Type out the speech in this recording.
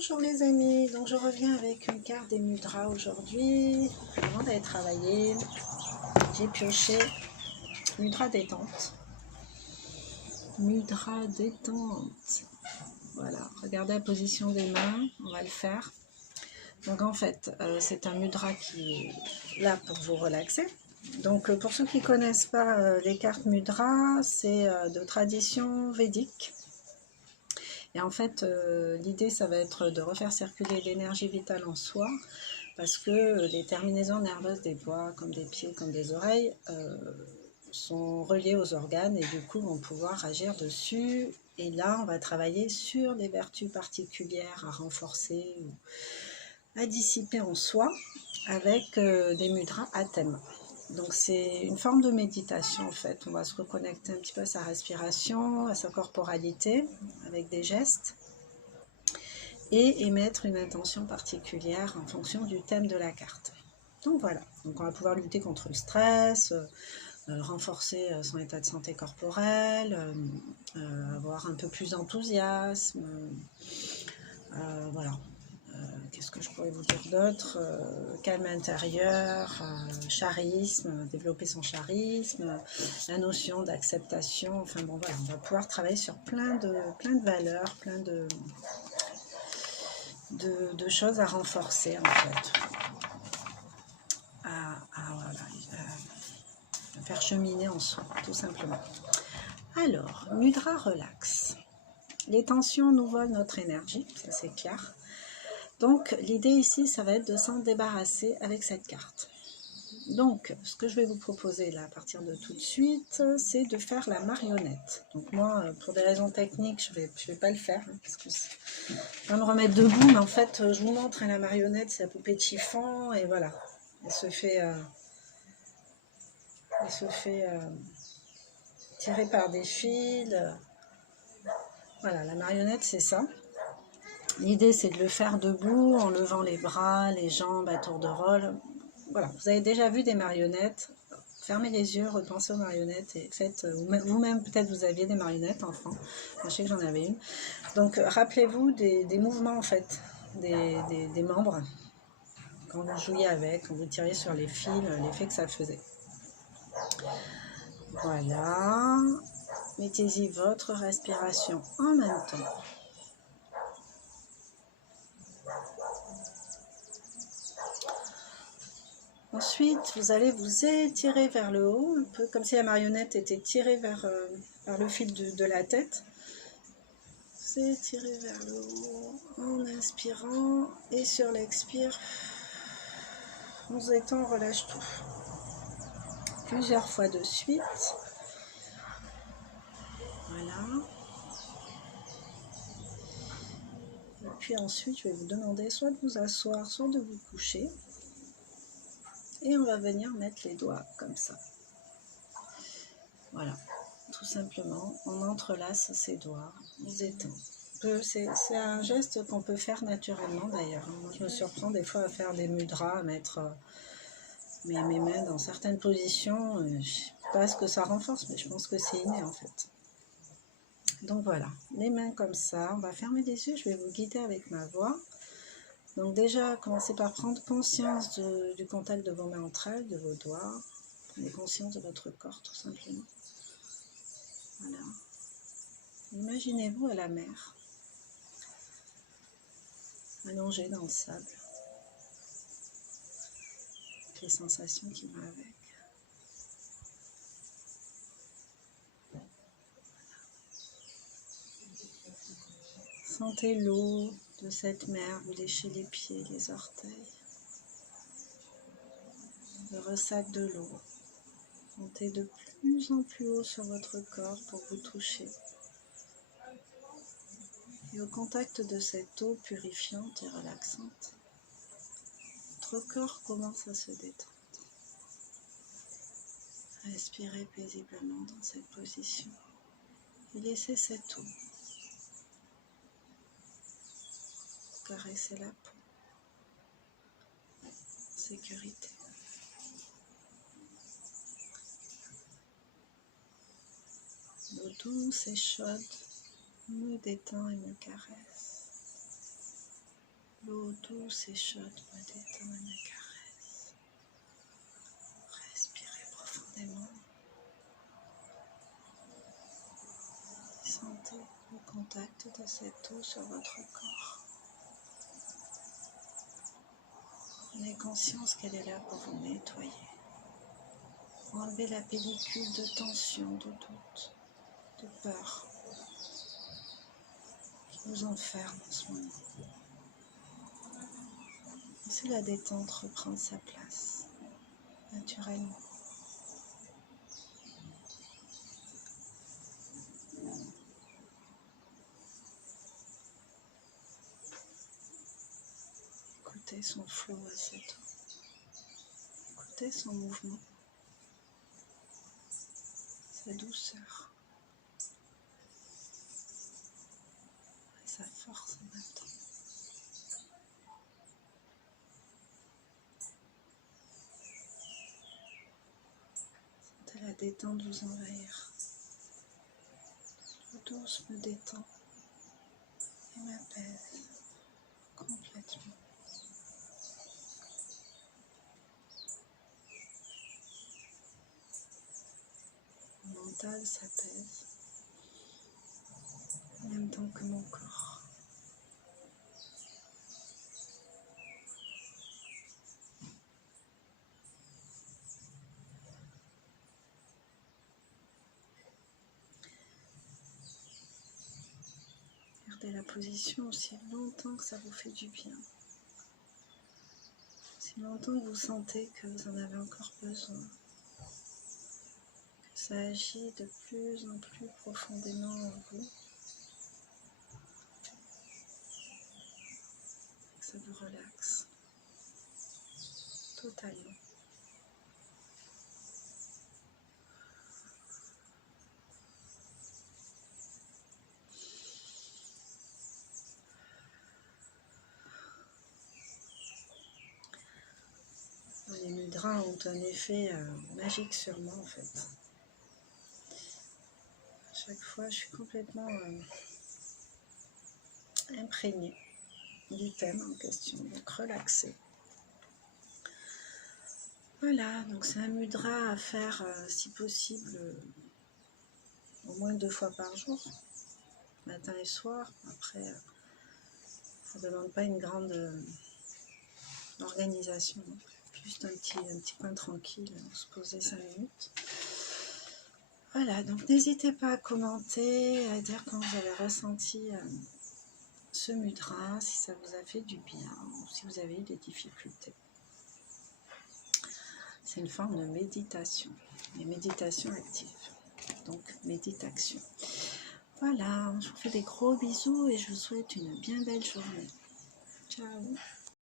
Bonjour les amis, donc je reviens avec une carte des mudras aujourd'hui. Avant d'aller travailler, j'ai pioché mudra détente. Mudra détente. Voilà, regardez la position des mains, on va le faire. Donc en fait, c'est un mudra qui est là pour vous relaxer. Donc pour ceux qui ne connaissent pas les cartes mudra, c'est de tradition védique. Et en fait, l'idée, ça va être de refaire circuler l'énergie vitale en soi, parce que les terminaisons nerveuses des doigts, comme des pieds, comme des oreilles, sont reliées aux organes et du coup vont pouvoir agir dessus. Et là, on va travailler sur des vertus particulières à renforcer ou à dissiper en soi avec des mudras à thème. Donc c'est une forme de méditation en fait. On va se reconnecter un petit peu à sa respiration, à sa corporalité avec des gestes et émettre une intention particulière en fonction du thème de la carte. Donc voilà, donc on va pouvoir lutter contre le stress, renforcer son état de santé corporelle, avoir un peu plus d'enthousiasme, voilà. Qu'est-ce que je pourrais vous dire d'autre? Calme intérieur, charisme, développer son charisme, la notion d'acceptation, enfin bon voilà, on va pouvoir travailler sur plein de valeurs, plein de choses à renforcer en fait, voilà, à faire cheminer en soi, tout simplement. Alors, mudra relax. Les tensions nous volent notre énergie, ça c'est clair. Donc l'idée ici, ça va être de s'en débarrasser avec cette carte. Donc, ce que je vais vous proposer là, à partir de tout de suite, c'est de faire la marionnette. Donc moi, pour des raisons techniques, je vais pas le faire, hein, parce que je vais me remettre debout, mais en fait, je vous montre, hein, la marionnette, c'est la poupée de chiffon, et voilà, elle se fait tirer par des fils. Voilà, la marionnette, c'est ça. L'idée, c'est de le faire debout, en levant les bras, les jambes à tour de rôle. Voilà, vous avez déjà vu des marionnettes. Fermez les yeux, repensez aux marionnettes et faites, vous-même peut-être vous aviez des marionnettes enfant. Moi, je sais que j'en avais une. Donc rappelez-vous des mouvements en fait, des membres, quand vous jouiez avec, quand vous tiriez sur les fils, l'effet que ça faisait. Voilà, mettez-y votre respiration en même temps. Ensuite, vous allez vous étirer vers le haut, un peu comme si la marionnette était tirée vers le fil de la tête. Vous étirez vers le haut en inspirant et sur l'expire, on se détend, on relâche tout. Plusieurs fois de suite. Voilà. Et puis ensuite, je vais vous demander soit de vous asseoir, soit de vous coucher. Et on va venir mettre les doigts comme ça. Voilà, tout simplement, on entrelace ses doigts, on se détend. C'est un geste qu'on peut faire naturellement d'ailleurs. Moi, je me surprends des fois à faire des mudras, à mettre mes mains dans certaines positions. Je ne sais pas ce que ça renforce, mais je pense que c'est inné en fait. Donc voilà, les mains comme ça, on va fermer les yeux, je vais vous guider avec ma voix. Donc déjà, commencez par prendre conscience du contact de vos mains entre elles, de vos doigts. Prenez conscience de votre corps tout simplement. Voilà. Imaginez-vous à la mer, allongé dans le sable, avec les sensations qui vont avec. Sentez l'eau de cette mer vous lécher les pieds, les orteils. Le ressac de l'eau. Montez de plus en plus haut sur votre corps pour vous toucher. Et au contact de cette eau purifiante et relaxante, votre corps commence à se détendre. Respirez paisiblement dans cette position et laissez cette eau caresser la peau en sécurité. L'eau douce et chaude me détend et me caresse. L'eau douce et chaude me détend et me caresse. Respirez profondément. Sentez le contact de cette eau sur votre corps. Prenez conscience qu'elle est là pour vous nettoyer. Enlevez la pellicule de tension, de doute, de peur qui vous enferme en ce moment. Laissez la détente reprendre sa place, naturellement. Écoutez son flot à cette eau. Écoutez son mouvement, sa douceur et sa force en même temps. Sentez la détente vous envahir. L'eau douce me détend et m'apaise complètement. Mon mental s'apaise en même temps que mon corps. Gardez la position aussi longtemps que ça vous fait du bien. Si longtemps que vous sentez que vous en avez encore besoin. Que ça agit de plus en plus profondément en vous. Que ça vous relaxe totalement. Les mudras ont un effet magique sur moi en fait. À chaque fois, je suis complètement imprégnée du thème en question, donc relaxée. Voilà, donc c'est un mudra à faire si possible au moins 2 fois par jour, matin et soir. Après, ça ne demande pas une grande organisation, juste un petit coin tranquille, se poser 5 minutes. Voilà, donc n'hésitez pas à commenter, à dire quand vous avez ressenti ce mudra, si ça vous a fait du bien, ou si vous avez eu des difficultés. C'est une forme de méditation, mais méditation active, donc méditation. Voilà, je vous fais des gros bisous et je vous souhaite une bien belle journée. Ciao.